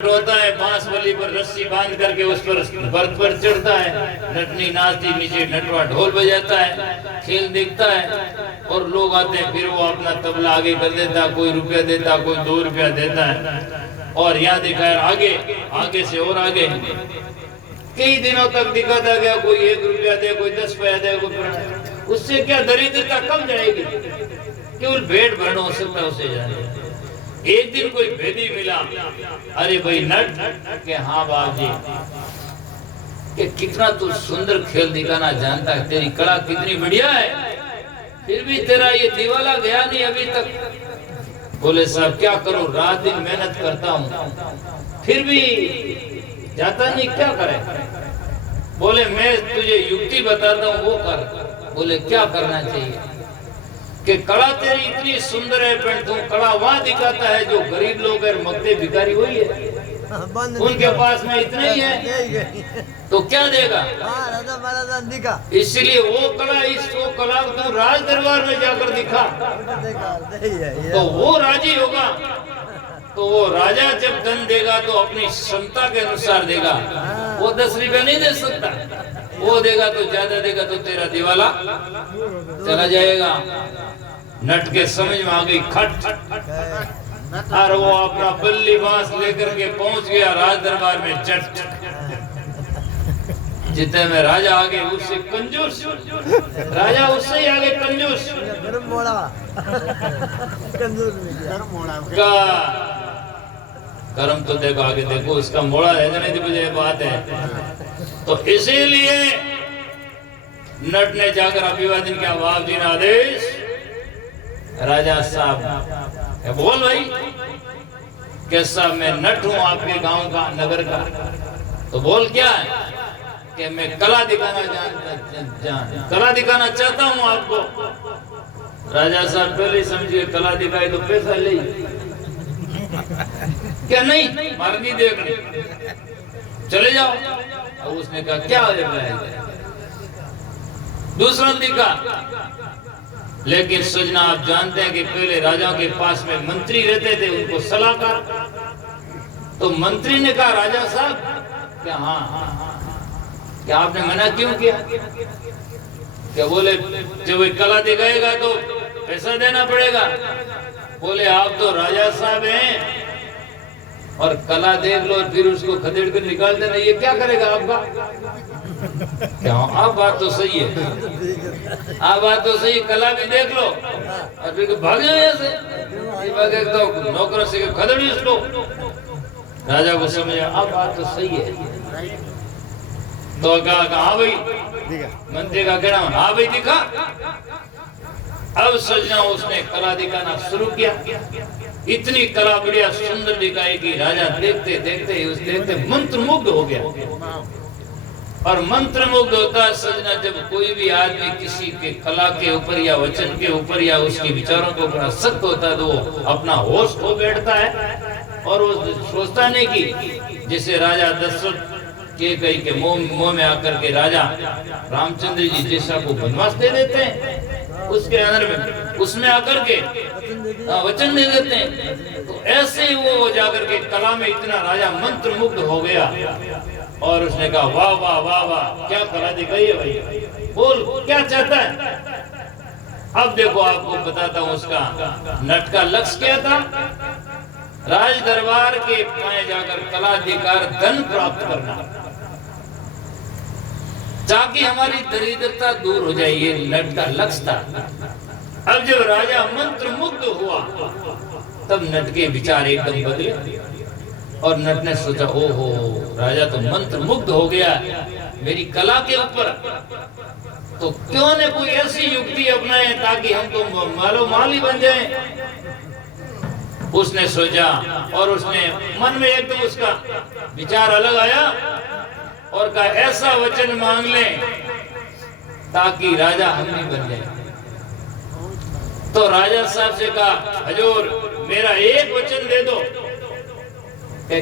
होता है बांसवली पर रस्सी बांध करके उस पर बर्फ पर चढ़ता है, नटनी नाचती, नीचे नटवा ढोल बजाता है, खेल देखता है और लोग आते हैं। फिर वो अपना तबला आगे कर देता, कोई रुपया देता, कोई 2 रुपया देता है और यहाँ दिखाया आगे आगे से और आगे कई दिनों तक दिखाता गया। कोई 1 रुपया दे, कोई 10 पैसा दे, कोई उससे क्या दरिद्रता कम जाएगी, केवल पेट भरना हो सकता है उसे जाने। एक दिन कोई भेदी मिला, अरे भाई नट के हाँ बाप जी कि कितना तू सुंदर खेल दिखाना जानता है, तेरी कला कितनी बढ़िया है, फिर भी तेरा ये दिवाला गया नहीं अभी तक। बोले साहब क्या करूं, रात दिन मेहनत करता हूं फिर भी जाता नहीं, क्या करे। बोले मैं तुझे युक्ति बताता हूं वो कर। बोले क्या करना चाहिए कि कला तेरी इतनी सुंदर है, पर तू कला वहां दिखाता है जो गरीब लोग है, मगते भिखारी वही है, उनके पास में इतना ही है तो क्या देगा। इसलिए वो कला तू राज दरबार में जाकर दिखा तो वो राजी होगा। तो वो राजा जब धन देगा तो अपनी क्षमता के अनुसार देगा, वो 10 रुपया नहीं दे सकता, वो देगा तो ज्यादा देगा तो तेरा दिवाला चला जाएगा। नट के समझ में आ गई खट और वो अपना बल्ली बांस लेकर के पहुंच गया राज दरबार में। चट जितने में राजा आगे उससे कंजूस, राजा उससे ही आगे कंजूस का कर्म तो देखो आगे देखो उसका मोड़ा है नहीं मुझे बात है। तो इसीलिए नट ने जाकर अभिवादन किया, बाप जी ने आदेश। राजा साहब बोल भाई कैसा, मैं नट हूं आपके गांव का, नगर का। तो बोल क्या है कि मैं कला दिखाना कला दिखाना चाहता हूं आपको। राजा साहब पहले समझिए कला दिखाई तो पैसा ले क्या, नहीं मारनी देखनी, चले जाओ। अब उसने कहा क्या हो जाएगा, दूसरा दिखा। लेकिन सजना आप जानते हैं कि पहले राजाओं के पास में मंत्री रहते थे, उनको सलाहकार। तो मंत्री ने कहा राजा साहब क्या, हाँ क्या आपने मना क्यों किया। क्या बोले जब वो कला दिखाएगा तो पैसा देना पड़ेगा। बोले आप तो राजा साहब हैं और कला देख लो फिर उसको खदेड़ कर निकाल देना, ये क्या करेगा आपका। क्या आप बात तो सही है, आप बात तो सही, कला भी देख लो और फिर भाग जाओ यहाँ से, तो नौकर से खदेड़ी उसको। राजा को समझा आप बात तो सही है। तो कहा हाँ भाई, मंत्री का कहना हाँ भाई दिखा। अब सजना उसने कला दिखाना शुरू किया, इतनी कला बढ़िया सुंदर दिखाई कि राजा देखते देखते उस देखते मंत्रमुग्ध हो गया। और मंत्रमुग्ध होता है सजना जब कोई भी आदमी किसी के कला के ऊपर या वचन के ऊपर या उसके विचारों के ऊपर आसक्त होता है तो वो अपना होश खो बैठता है और वो सोचता नहीं कि जैसे राजा दशरथ के कई के मोह में आकर के राजा रामचंद्र जी जैसा को वनवास दे देते हैं, उसके अंदर में उसमें आकर के वचन दे देते हैं। तो ऐसे ही वो जाकर के कला में इतना राजा मंत्रमुग्ध हो गया और उसने कहा वाह वाह वाह वाह क्या कला दिखाई है भाई, बोल क्या चाहता है। अब देखो आपको बताता हूँ उसका नट का लक्ष्य क्या था। राज दरबार के पाए जाकर कला दिखाकर धन प्राप्त करना ताकि हमारी दरिद्रता दूर हो जाए, ये नट का लक्ष्य था। अब जब राजा मंत्र मुग्ध हुआ तब नट के विचार एकदम बदले और नट ने सोचा ओहो राजा तो मंत्र मुग्ध हो गया मेरी कला के ऊपर, तो क्यों न कोई ऐसी युक्ति अपनाए ताकि हम तो मालो माल ही बन जाए। उसने सोचा और उसने मन में एकदम उसका विचार अलग आया और कहा ऐसा वचन मांग ले ताकि राजा हम ही बन जाए। तो राजा साहब से कहा हजूर मेरा एक वचन दे दो।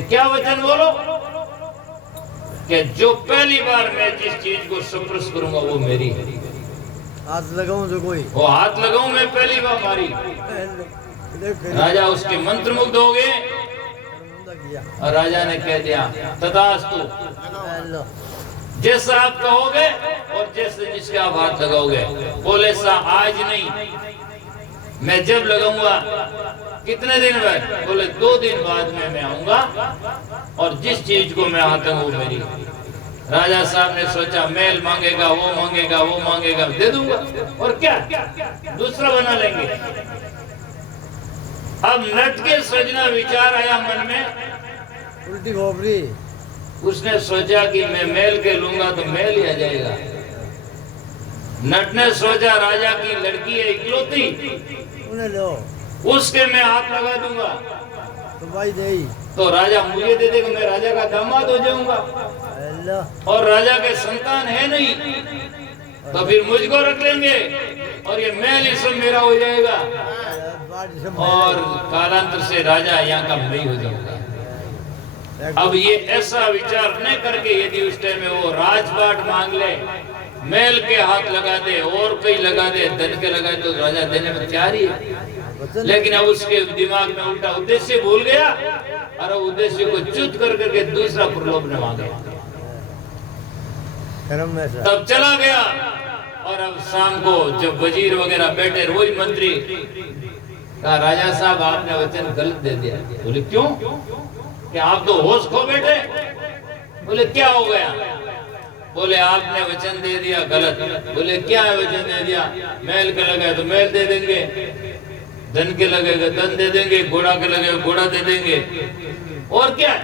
क्या वचन बोलो कि जो पहली बार मैं जिस चीज को स्पर्श करूंगा वो मेरी है। हाथ लगाऊं जो कोई वो हाथ लगाऊं मैं पहली बार मारी। राजा उसके मंत्रमुग्ध हो गए दिया और राजा ने कह दिया तथास्तु, लो जैसा आप कहोगे और जैसे जिसके आप हाथ लगाओगे। बोले सा आज नहीं, मैं जब लगाऊंगा। कितने दिन बाद? बोले 2 दिन बाद में मैं आऊंगा और जिस चीज को मैं हाथ लगाऊं मेरी। राजा साहब ने सोचा मेल मांगेगा, वो मांगेगा, वो मांगेगा, दे दूंगा और क्या दूसरा बना लेंगे। अब नट के सजना विचार आया मन में, उल्टी खोपड़ी। उसने सोचा कि मैं मेल के लूंगा तो मेल ही आ जाएगा। नट ने सोचा राजा की लड़की है इकलौती, उन्हें लो उसके मैं हाथ लगा दूंगा तो भाई दे तो राजा मुझे दे देगा, मैं राजा का दामाद हो जाऊंगा। लो और राजा के संतान है नहीं तो फिर मुझको रख लेंगे और ये मेल ही सब मेरा हो जाएगा और कालांतर से राजा यहाँ का मैं ही हो जाऊंगा। अब ये ऐसा विचार न करके यदि उस टाइम में वो राजपाट मांग ले, मेल के हाथ लगा दे और कोई लगा दे, धन के लगा दे तो राजा देने में तैयार ही है। लेकिन अब उसके दिमाग में उल्टा उद्देश्य भूल गया और उद्देश्य को च्युत कर करके दूसरा प्रलोभन मांगे, तब चला गया। और अब शाम को जब वजीर वगैरह बैठे, रोज मंत्री कहा राजा साहब आपने वचन गलत दे दिया। बोले क्यों? कि आप तो होश खो बैठे। बोले क्या हो गया? बोले आपने वचन दे दिया गलत। बोले क्या है वचन दे दिया? मेल के लगे तो मेल दे देंगे, धन के लगेगा धन दे देंगे, घोड़ा के लगेगा घोड़ा दे देंगे और क्या?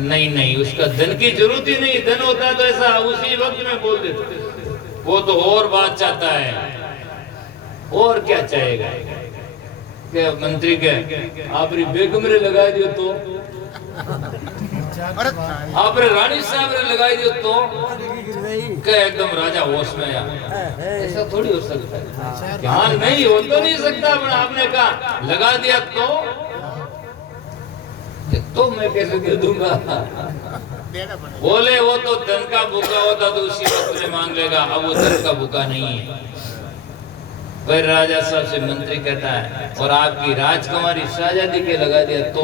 नहीं नहीं, उसका धन की जरूरत ही नहीं, धन होता है तो ऐसा उसी वक्त में बोल देते, वो तो और बात चाहता है। और क्या चाहेगा? क्या मंत्री के आपरी बेगम रे लगा दियो तो, आपरे रानी साहब रे लगा दियो तो क्या एकदम राजा होश में आया? ऐसा थोड़ी हो सकता है। हाँ नहीं हो तो नहीं सकता, पर आपने कहा लगा दिया तो मैं कैसे दे दूंगा? बोले वो तो धन का भूखा होता तो उसी वक्त में मांग लेगा, अब वो धन का भूखा नहीं है। फिर राजा साहब से मंत्री कहता है और आपकी राजकुमारी शाहजादी के लगा दिया तो?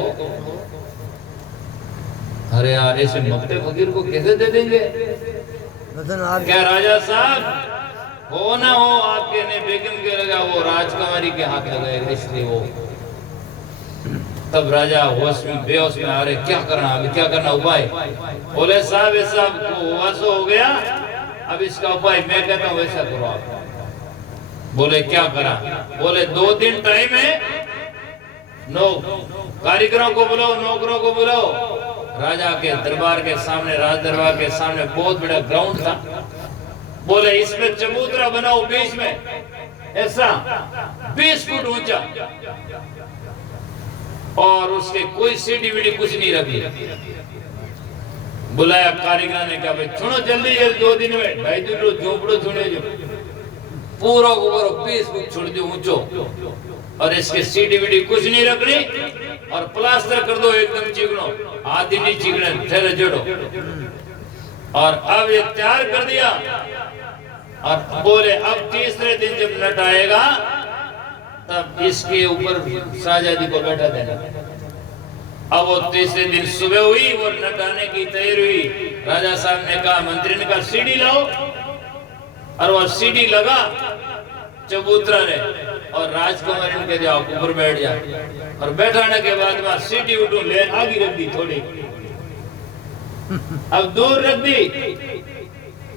अरे यार ऐसे मक्ते फकीर को कैसे दे देंगे? क्या राजा साहब हो ना हो आपके ने बेगम के लगा, वो राजकुमारी के हाथ लगाएगा, इसलिए वो। तब राजा होश में बेहोश में, अरे क्या करना, अभी क्या करना उपाय? बोले साहब ऐसा होश हो गया, अब इसका उपाय मैं कहता हूँ वैसा करो आप। बोले क्या करा? बोले 2 दिन टाइम है, कारीगरों को बुलाओ, नौकरों को बुलाओ। राजा के दरबार के सामने, राज दरबार के सामने बहुत बड़ा ग्राउंड था। बोले इसमें चबूतरा बनाओ बीच में, ऐसा 20 फुट ऊंचा, और उसके कोई सीढ़ी वीढ़ी कुछ नहीं रखी। बुलाया कारीगर ने कहा भाई सुनो जल्दी 2 दिन में 2.5 झोपड़ो छुने जो पूरा ऊपर 20 फुट छोड़ दो ऊंचो, और इसके सीढ़ी वीढ़ी कुछ नहीं रखनी, और प्लास्टर कर दो एकदम चिकनो, आधी नहीं चिकने ठहरे जड़ो। और अब ये तैयार कर दिया, और बोले अब तीसरे दिन जब नट आएगा तब इसके ऊपर शाहजादी को बैठा देना। अब वो तीसरे दिन सुबह हुई, वो नट आने की तैयारी हुई। राजा साहब ने कहा, मंत्री ने कहा सीढ़ी लाओ, और वो सीढ़ी लगा चबूतरा ने, और राजकुमारी ने कह जाओ ऊपर बैठ जा, और बैठाने के बाद वहां सीढ़ी उठू ले आगे रख दी थोड़ी, अब दूर रख दी।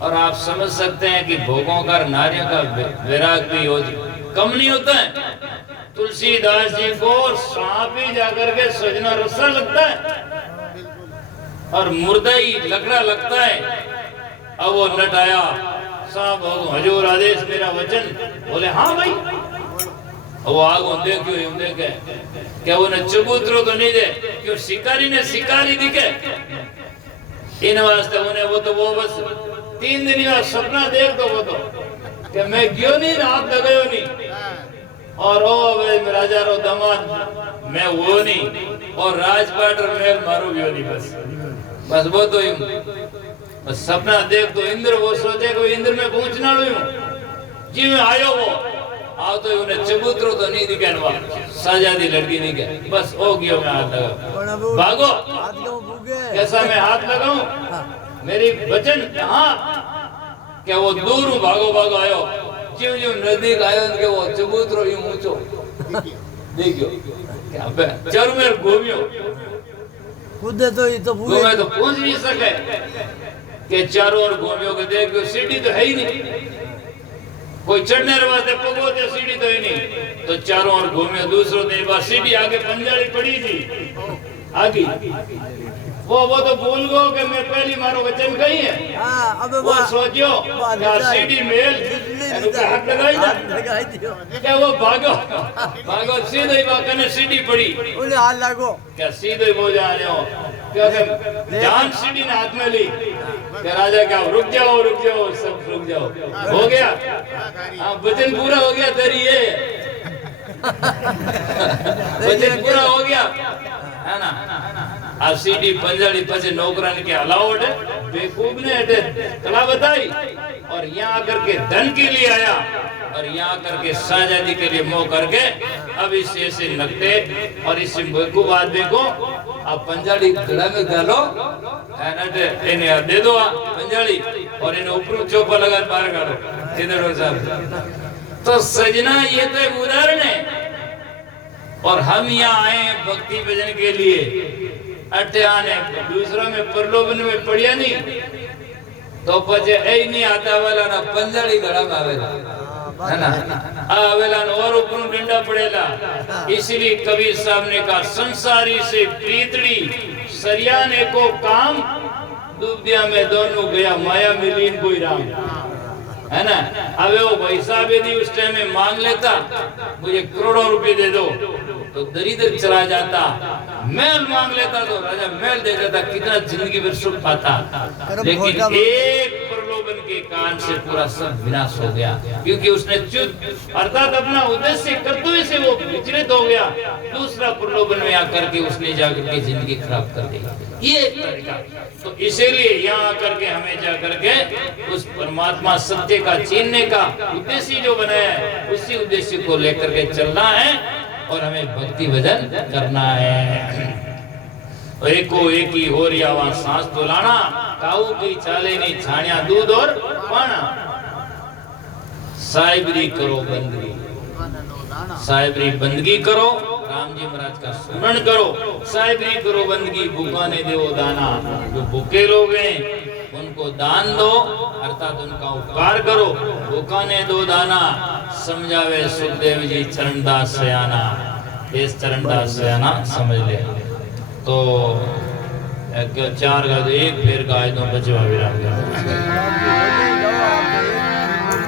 और आप समझ सकते हैं कि भोगों का नारियों का वैराग भी हो कम नहीं होता है। तुलसीदास जी को सांप ही जाकर के सजना रस्सा लगता है और मुर्दा ही लकड़ा लगता है। अब वो नट आया, साहब हजूर आदेश मेरा वचन। बोले हाँ भाई। वो आगो देखो यूं देखे क्या वो न चबूतरो तो नहीं दे, क्यों शिकारी ने शिकारी दिखे इन वास्ते उन्हें वो बस 3 दिन का सपना देख दो वो तो कि मैं क्यों नहीं हाथ लगायो नहीं, और ओ भाई राजा रो दामाद मैं वो नहीं, और राजपाट और महल मारो भी नहीं, बस वो तो यूं बस सपना देख दो। इंद्र वो सोचे को इंद्र में पहुंचना लो जी में आयो वो आओ तो उन्हें चबूतरो तो नहीं दिखानवा साजादी लड़की नहीं क्या बस हो गया मैं हाथ लगा भागो हाथ क्यों भूगे कैसा मैं हाथ लगाऊं मेरी वचन हाँ क्या वो दूर हूँ भागो भागो आयो ज्यों ज्यों नजदीक आयो के वो चबूतरो यूं ऊंचो देखियो क्या बे चारों मेरे घूमियो कूदे तो ये तो भूगे घूमे तो पहुंच नहीं सके के चारों ओर घूमियो के देखो सीढ़ी तो है ही नहीं कोई चढ़ने वास्ते पगोते सीढ़ी तो ही नहीं तो चारों ओर घूमियो दूसरों ने बार सीढ़ी आगे पंजाली पड़ी थी आगे वो तो भूल गो कि मैं पहली मारो वचन कही है हां अबे वो सोचो क्या सीढ़ी मेल हाथ लगाई दियो क्या वो भागो भागो सीधे ही कने सीढ़ी पड़ी उन्हें हाथ लागो क्या सीधे ही वो जाने हो क्योंकि जान सीढ़ी ने हाथ में ली क्या राजा क्या रुक जाओ सब रुक जाओ हो गया हाँ वचन पूरा हो गया तेरी ये वचन पूरा हो गया है ना आ सीडी पंजाली पछे नौकरान के अलावट बेवकूफ ने हटे कला बताई और यहाँ आकर के धन के लिए आया और यहाँ आकर के साजादी के लिए मोह करके अब इस ऐसे नकते और इस बेवकूफ आदमी को अब पंजाली गला में डालो इन्हें दे दो पंजाली और इन्हें ऊपर चौपा लगा बाहर काढ़ो इधर साहब तो सजना ये तो एक उदाहरण है और हम यहाँ आए भक्ति भजन के लिए अटे आने दूसरा में प्रलोभन में पड़िया नहीं तो पचे ऐ नहीं आता वाला ना पंजाली गड़ा में आवेला है ना आवेला और ऊपर डंडा पड़ेला इसलिए कबीर साहब ने कहा संसारी से प्रीतड़ी सरियाने को काम दुबिया में दोनों गया माया मिलीन कोई राम है ना अबे वो भाई साहब यदि उस टाइम में मांग लेता मुझे करोड़ों रुपए दे दो तो दरिद्र चला जाता महल मांग लेता तो राजा महल दे देता कितना जिंदगी भर सुख पाता लेकिन एक प्रलोभन के कारण से पूरा सब विनाश हो गया क्योंकि उसने चुप अर्थात अपना उद्देश्य कर्तव्य से वो विचलित हो गया दूसरा प्रलोभन में आकर के उसने जाकर के जिंदगी खराब कर दी ये एक तरीका तो इसीलिए यहाँ आकर के हमें जाकर के उस परमात्मा सत्य का चीनने का उद्देश्य जो बनाया है उसी उद्देश्य को लेकर के चलना है और हमें भक्ति भजन करना है और एक ही हो रही आवाज सांस तो लाना काऊ की चाले नहीं छानिया दूध और पाना साहिबरी करो बंदगी साहिबरी बंदगी करो राम जी महाराज का स्मरण करो साहिबरी करो बंदगी भूखाने देवो दाना जो भूखे लोग हैं उनको दान दो अर्थात उनका उपकार करो भूखाने दो दाना समझावे सुखदेव जी चरणदास सयाना इस चरणदास सयाना समझ ले तो चार का एक फिर गाय दो बचवा विराम